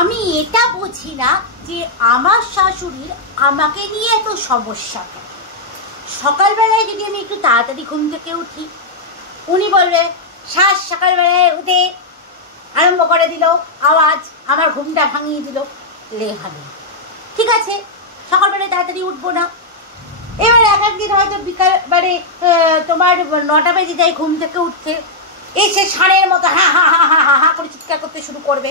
আমি এটা বুঝি না যে আমার শাশুড়ির আমাকে নিয়ে এত সমস্যা কেন। সকালবেলায় যদি আমি একটু তাড়াতাড়ি ঘুম থেকে উঠি, উনি বলবে শ্বাস সকালবেলায় উঠে আরম্ভ করে দিল আওয়াজ, আমার ঘুমটা ভাঙিয়ে দিল। লেহানো ঠিক আছে, সকালবেলায় তাড়াতাড়ি উঠবো না। এবার এক একদিন হয়তো বিকাল তোমার 9টা বেজে যায় ঘুম থেকে উঠতে, এসে ষাঁড়ের মতো হা হা হা হা হা হা করে চিৎকার করতে শুরু করবে।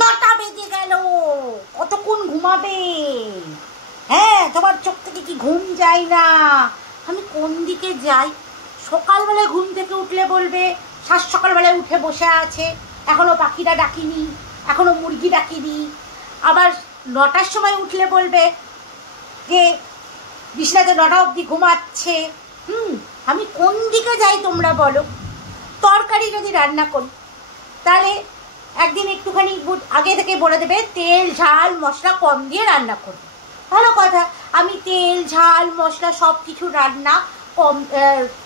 9টা বেজে গেল, কতক্ষণ ঘুমাবে? হ্যাঁ, তোমার চোখ থেকে কি ঘুম যায় না? আমি কোন দিকে যাই? সকালবেলায় ঘুম থেকে উঠলে বলবে শ্বাস সকালবেলায় উঠে বসে আছে, এখনো পাখিরা ডাকিনি, এখনো মুরগি ডাকিনি। আবার 9টার সময় উঠলে বলবে যে বিছানাতে 9টা অবধি ঘুমাচ্ছে। আমি কোন দিকে যাই তোমরা বলো? তরকারি যদি রান্না করি তাহলে একদিন একটুখানি আগে থেকে বলে দেবে তেল ঝাল মশলা কম দিয়ে রান্না করবে। ভালো কথা, আমি তেল ঝাল মশলা সব কিছু রান্না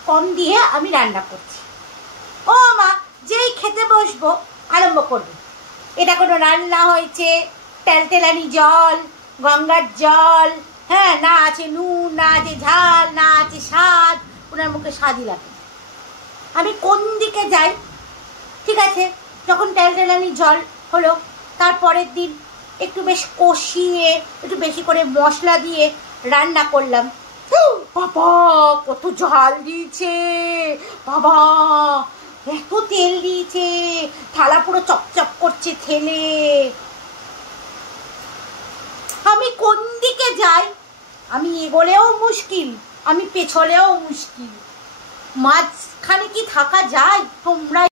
কম দিয়ে আমি রান্না করছি। ও মা, যেই খেতে বসবো আরম্ভ করবে এটা কোনো রান্না হয়েছে, তেলতেলানি জল, গঙ্গার জল, হ্যাঁ, না আছে নুন, না আছে ঝাল, না আছে স্বাদ। ওনার মুখে স্বাদই লাগে। আমি কোন দিকে যাই? ঠিক আছে, যখন তেলতেলানি জল হলো, তারপরের দিন একটু বেশ কষিয়ে একটু বেশি করে মশলা দিয়ে রান্না করলাম। বাবা কত ঝাল দিয়েছে, বাবা এত তেল দিয়েছে, থালা পুরো চপচপ করছে থেলে। আমি কোন দিকে যাই? আমি এগোলেও মুশকিল, আমি পেছলেও মুশকিল, মাঝখানে কি থাকা যায়? তোমরা